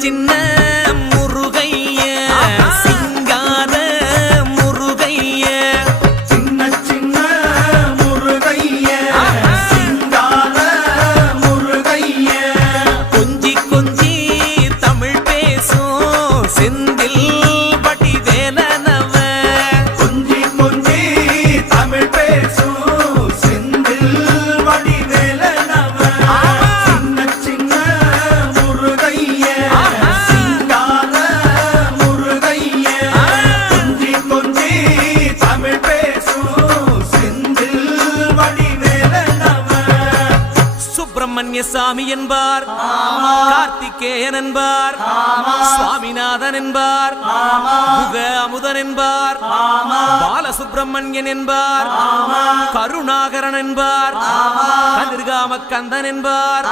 சின்ன முருகைய சிங்கார முருகைய சின்ன சின்ன முருகைய சிங்கார முருகைய கொஞ்சி கொஞ்சி தமிழ் பேசும் செந்தில் வடிவேலனவ கொஞ்சி கொஞ்சி தமிழ் பேசும் செந்தில் வடிவேலனவ சின்ன சின்ன முருகைய சிங்கார முருகைய கொஞ்சி கொஞ்சி தமிழ் பேசும் செந்தில் வடிவேலனவ சுப்பிரமணிய சாமி என்பார், கார்த்திகேயன் என்பார், சுவாமிநாதன் என்பார், முக அமுதன் என்பார், பாலசுப்பிரமணியன் என்பார், கருணாகரன் என்பார், கதிர்காம கந்தன் என்பார்,